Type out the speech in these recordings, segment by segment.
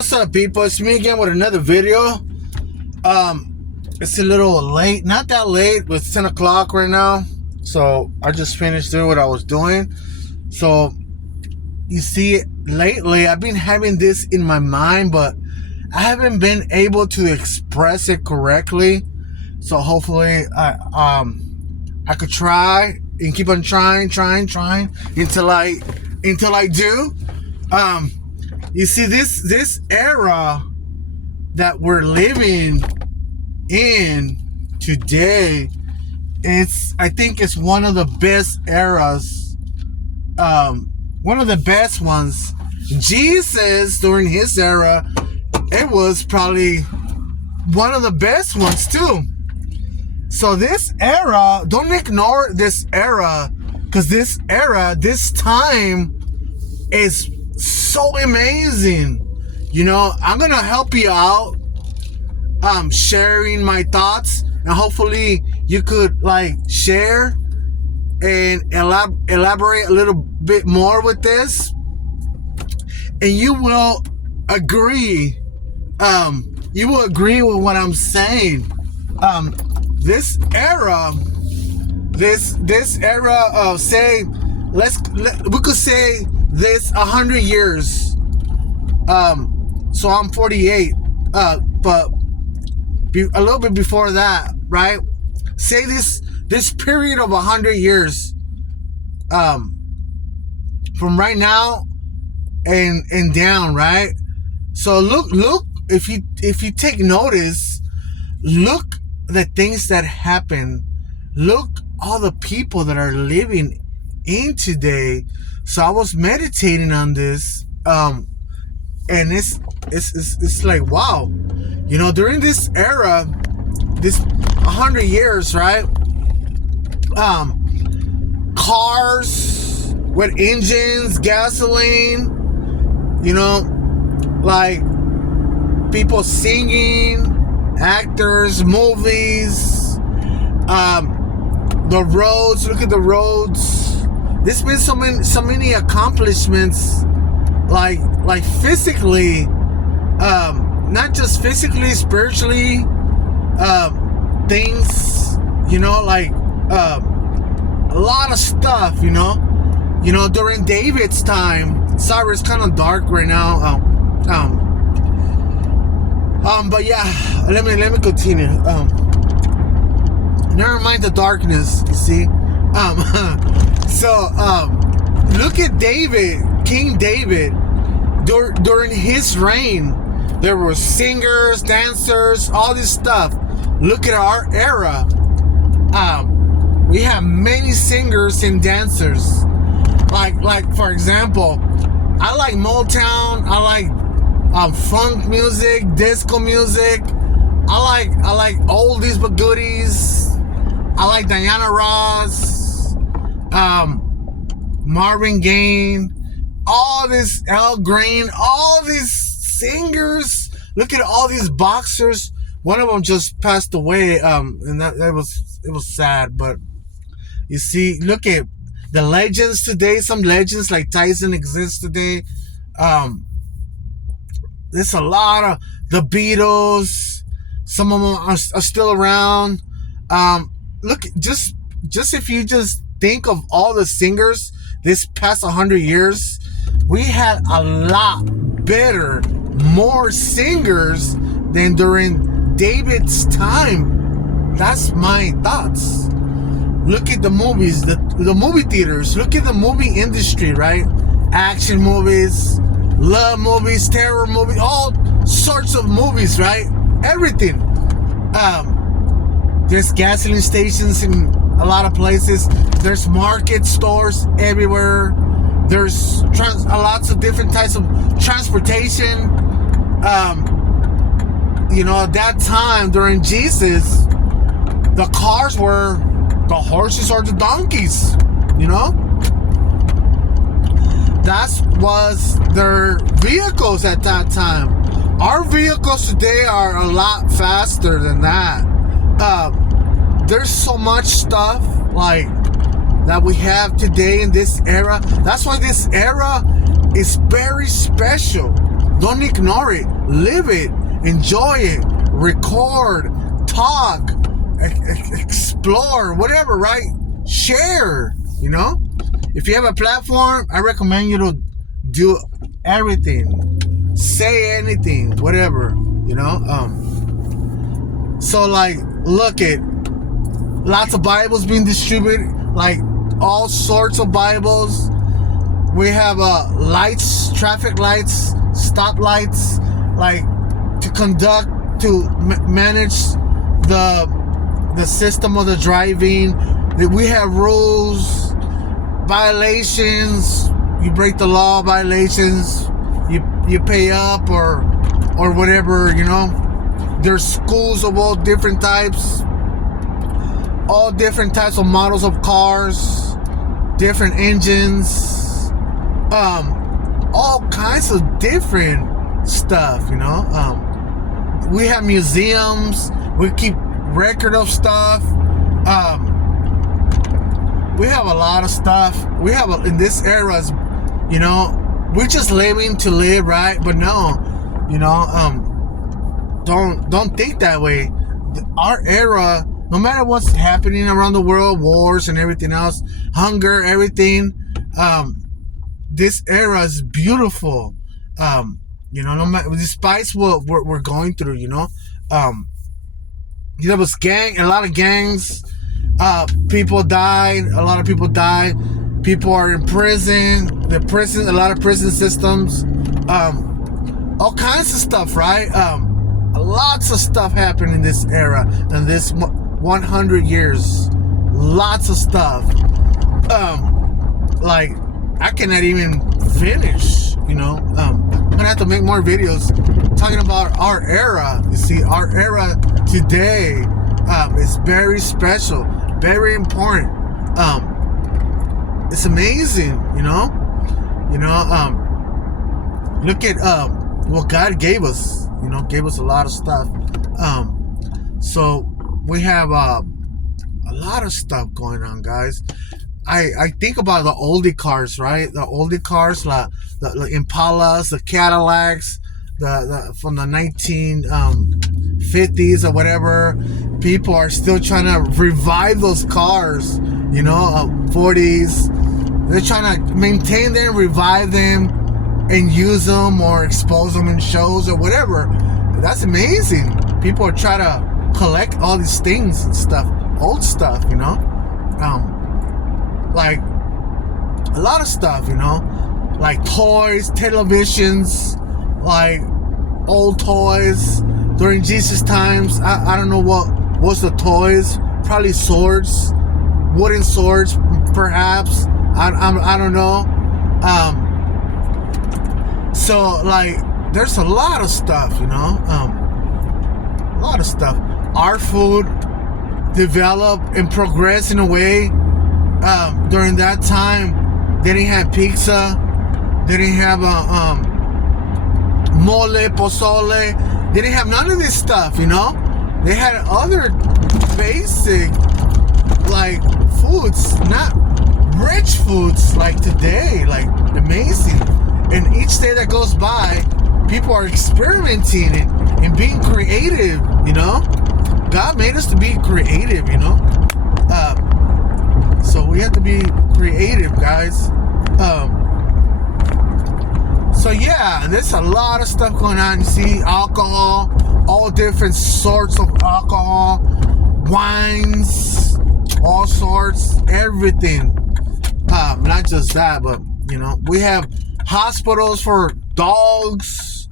What's up, people? It's me again with another video. It's a little late, not that late, but it's 10 o'clock right now. So I just finished doing what I was doing. So you see, lately I've been having this in my mind, but I haven't been able to express it correctly. So hopefully I could try and keep on trying until I do. You see, this era that we're living in today, I think it's one of the best eras, one of the best ones. Jesus, during his era, it was probably one of the best ones too. So this era, don't ignore this era, because this time is so amazing. You know, I'm gonna help you out, sharing my thoughts, and hopefully you could share and elaborate a little bit more with this, and you will agree. You will agree with what I'm saying. This era of, say, we could say this 100 years. So I'm 48, but a little bit before that, right? Say this period of 100 years, from right now and down, right? So look, if you take notice, look the things that happen. Look all the people that are living in today. So I was meditating on this, and it's like, wow, you know, during this era, this 100 years, right? Cars with engines, gasoline, you know, like people singing, actors, movies, the roads. Look at the roads. There's been so many accomplishments, like physically, not just physically, spiritually, things, you know, like a lot of stuff, you know. During David's time. Sorry, it's kind of dark right now. But yeah, let me continue. Never mind the darkness. You see. So look at David, King David. During his reign, there were singers, dancers, all this stuff. Look at our era. We have many singers and dancers. Like for example, I like Motown. I like funk music, disco music. I like oldies but goodies. I like Diana Ross, Marvin Gaye, all this Al Green, all these singers. Look at all these boxers. One of them just passed away, and it was sad. But you see, look at the legends today. Some legends like Tyson exist today. There's a lot of the Beatles. Some of them are still around. Look, just if you just think of all the singers this past 100 years, we had a lot better, more singers than during David's time. That's my thoughts. Look at the movies, the movie theaters. Look at the movie industry, right? Action movies, love movies, terror movies, all sorts of movies, right? Everything. There's gasoline stations in a lot of places. There's market stores everywhere. There's lots of different types of transportation. You know, at that time during Jesus, the cars were the horses or the donkeys. You know, that was their vehicles at that time. Our vehicles today are a lot faster than that. There's so much stuff that we have today in this era. That's why this era is very special. Don't ignore it. Live it. Enjoy it. Record. Talk. Explore. Whatever, right? Share. You know? If you have a platform, I recommend you to do everything. Say anything. Whatever. You know? So, like, look at lots of Bibles being distributed. Like, all sorts of Bibles. We have lights, traffic lights, stop lights, like to conduct, to manage the system of the driving. We have rules, violations. You break the law, violations. You pay up or whatever. You know, there's schools of all different types of models of cars, different engines. All kinds of different stuff, you know. We have museums. We keep record of stuff. We have a lot of stuff. We have in this era, you know, we're just living to live, right? But no, you know, don't think that way. Our era, no matter what's happening around the world, wars and everything else, hunger, everything. This era is beautiful, you know, no matter, despite what we're going through, you know. There was a lot of gangs, people died, a lot of people died, people are in prison, a lot of prison systems, all kinds of stuff, right? Lots of stuff happened in this era, in this 100 years, lots of stuff, like, I cannot even finish, you know. I'm gonna have to make more videos talking about our era. You see, our era today is very special, very important. It's amazing, you know. Look at what God gave us. You know, gave us a lot of stuff. So we have a lot of stuff going on, guys. I think about the oldie cars, right? The oldie cars, the Impalas, the Cadillacs, the from the 1950s or whatever. People are still trying to revive those cars, you know, 40s. They're trying to maintain them, revive them, and use them or expose them in shows or whatever. That's amazing. People are trying to collect all these things and stuff, old stuff, you know. Like a lot of stuff, you know, like toys, televisions, like old toys during Jesus times. I don't know what was the toys. Probably swords, wooden swords, perhaps. I don't know. So like, there's a lot of stuff, you know. A lot of stuff. Our food developed and progressed in a way. During that time, they didn't have pizza, they didn't have mole, pozole, they didn't have none of this stuff, you know. They had other basic, like, foods, not rich foods like today, like amazing. And each day that goes by, people are experimenting and being creative, you know. God made us to be creative, you know. So we have to be creative, guys. So yeah, there's a lot of stuff going on. You see, alcohol, all different sorts of alcohol, wines, all sorts, everything. Not just that, but you know, we have hospitals for dogs.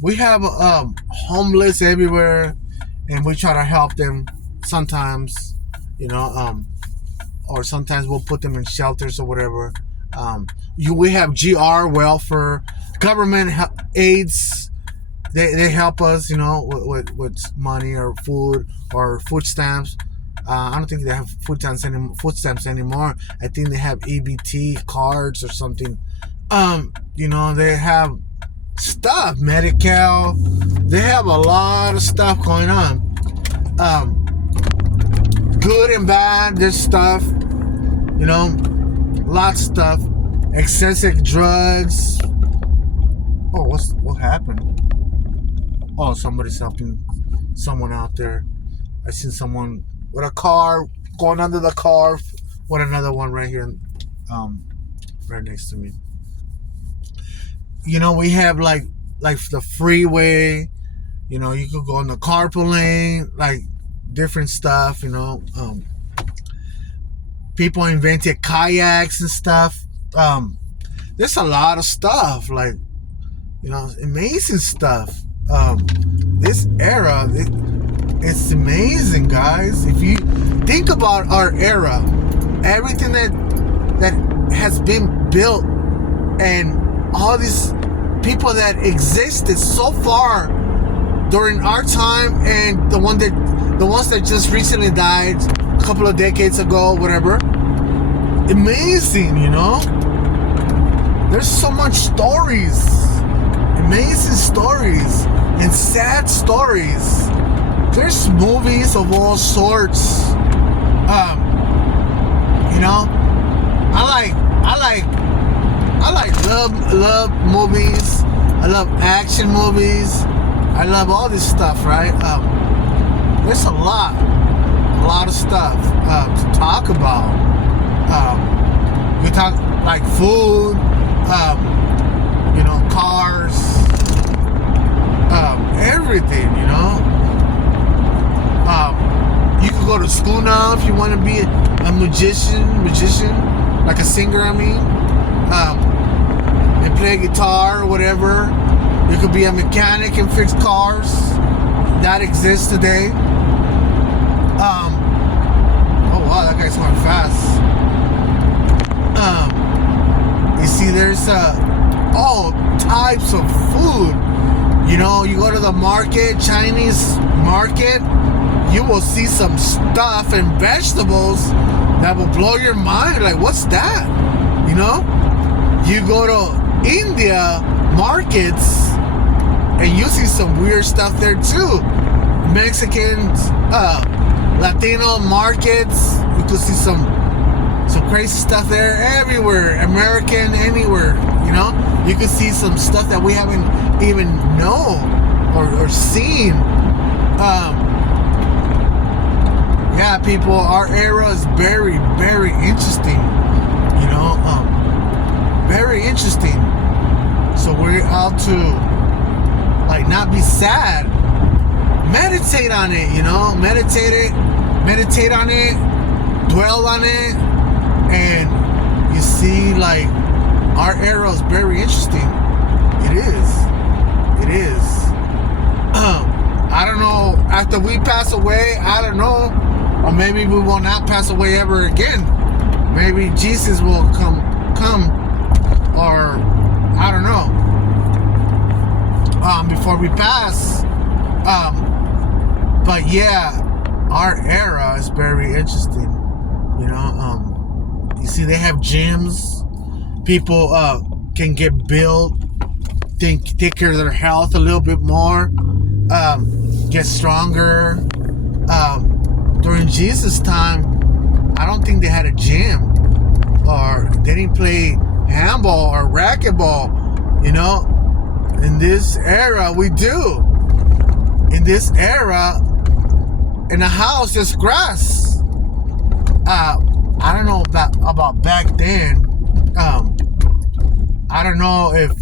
We have homeless everywhere, and we try to help them sometimes, you know. Or sometimes we'll put them in shelters or whatever. We have GR welfare, government aids. They help us, you know, with money or food or food stamps. I don't think they have food stamps anymore. I think they have EBT cards or something. You know, they have stuff, Medi-Cal. They have a lot of stuff going on. Good and bad, there's stuff, you know, lots of stuff, excessive drugs, Oh, what happened? Oh, somebody's helping someone out there. I seen someone with a car going under the car with another one right here, right next to me. We have like the freeway. You could go on the carpool lane, like different stuff. People invented kayaks and stuff. There's a lot of stuff, like amazing stuff. This era, it's amazing, guys. If you think about our era, everything that has been built, and all these people that existed so far during our time, and the ones that just recently died a couple of decades ago, whatever. Amazing, There's so much stories, amazing stories, and sad stories. There's movies of all sorts. I like love movies. I love action movies. I love all this stuff, right? There's a lot of stuff to talk about. We talk like food, cars, everything, You could go to school now if you want to be a magician, like a singer, and play guitar or whatever. You could be a mechanic and fix cars. That exists today. Oh wow, that guy's going fast. You see, there's all types of food. You go to the market, Chinese market, you will see some stuff and vegetables that will blow your mind. Like, what's that? You go to India markets and you see some weird stuff there too. Mexicans, Latino markets, you could see some crazy stuff there. Everywhere, American, anywhere, you could see some stuff that we haven't even known or seen. Yeah, people, our era is very, very interesting. Very interesting. So we're out to not be sad. Meditate on it, meditate on it, dwell on it, and you see our era is very interesting. It is. I don't know, after we pass away, I don't know, or maybe we will not pass away ever again. Maybe Jesus will come, or I don't know, before we pass. But yeah, our era is very interesting. You see, they have gyms. People can get built, take care of their health a little bit more, get stronger. During Jesus' time, I don't think they had a gym, or they didn't play handball or racquetball. In this era, we do. In this era, in the house, there's grass. I don't know about back then. I don't know if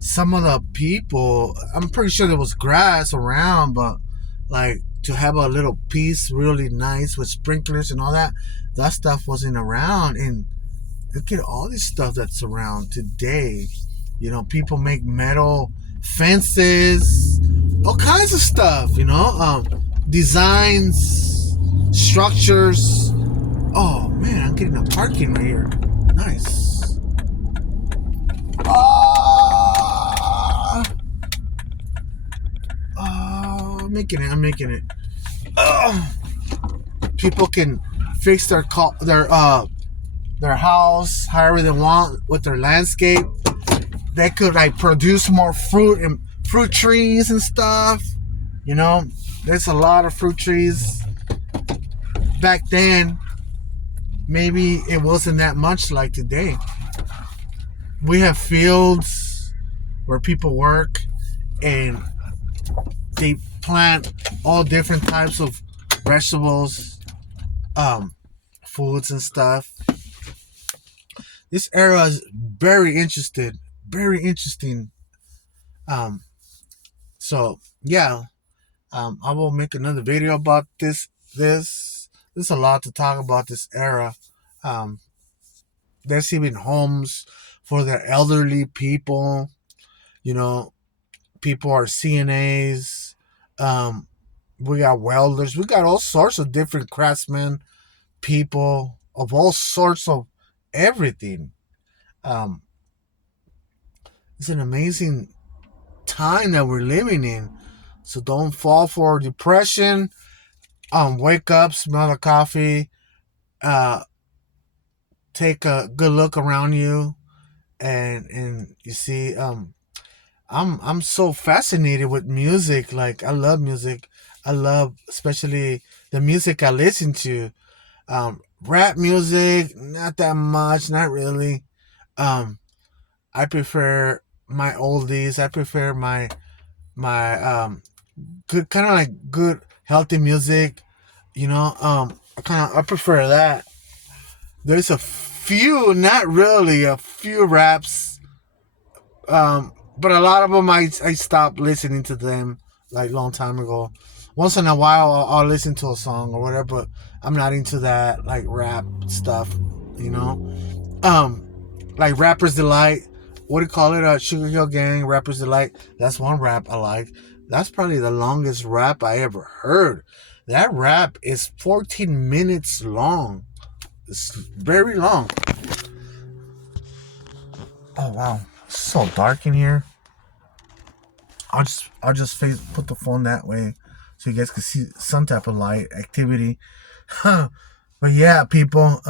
some of the people, I'm pretty sure there was grass around, but to have a little piece really nice with sprinklers and all that stuff wasn't around. And look at all this stuff that's around today. People make metal fences, all kinds of stuff, designs, structures. Oh man, I'm getting a parking right here. Nice. I'm making it. People can fix their house however they want with their landscape. They could produce more fruit and fruit trees and stuff. There's a lot of fruit trees. Back then, maybe it wasn't that much like today. we have fields where people work and they plant all different types of vegetables, um, foods and stuff. This era is very interesting. Um, so yeah, I will make another video about This there's a lot to talk about this era. Um, there's even homes for the elderly people. You know, people are CNAs. Um, we got welders. We got all sorts of different craftsmen, people of all sorts of everything. Um, it's an amazing time that we're living in. So don't fall for depression. Wake up, smell the coffee, uh, take a good look around you, and you see, I'm so fascinated with music. Like I love music. I love especially the music I listen to. Rap music, not that much, not really. Um, I prefer my oldies. I prefer my good kind of like good healthy music. I prefer that. There's a few, not really, a few raps, but a lot of them I stopped listening to them like long time ago. Once in a while I'll listen to a song or whatever, but I'm not into that like rap stuff, you know. Um, like Rapper's Delight. What do you call it? Sugar Hill Gang, Rapper's Delight. That's one rap I like. That's probably the longest rap I ever heard. That rap is 14 minutes long. It's very long. Oh wow, it's so dark in here. Put the phone that way so you guys can see some type of light activity. But yeah, people,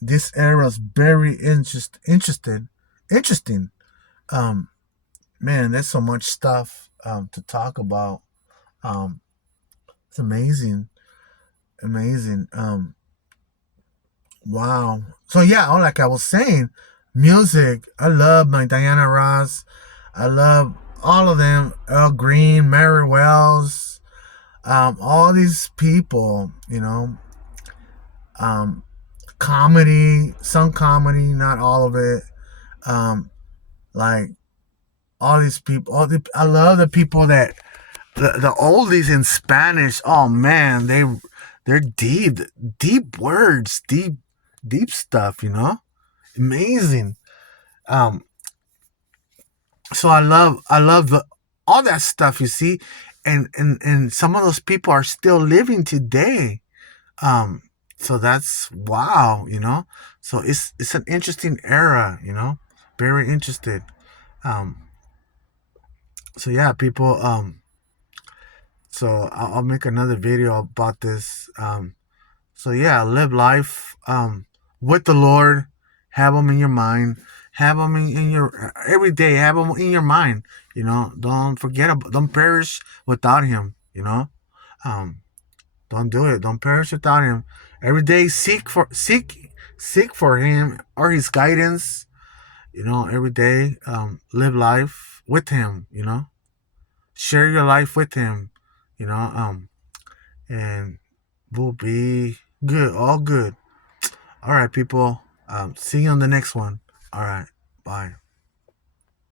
this era is very interesting. Um, man, there's so much stuff to talk about. Um, it's amazing. Wow. So yeah, like I was saying, music. I love my Diana Ross. I love all of them. Earl Green, Mary Wells, all these people. Um, comedy, some comedy, not all of it. Um, like all these people. I love the people that the oldies in Spanish. Oh man, they're deep words, deep stuff. Amazing. Um, so I love all that stuff. You see, and some of those people are still living today. Um, so that's wow. So it's an interesting era. Very interested. Um, so yeah, people. So I'll make another video about this. So yeah, live life with the Lord. Have them in your mind. Have them in your every day. Have them in your mind. Don't forget about. Don't perish without Him. Um, don't do it. Don't perish without Him. Every day, seek for Him or His guidance. Every day, live life with Him. Share your life with Him. You know, and we'll be good. All good. All right, people. See you on the next one. All right. Bye.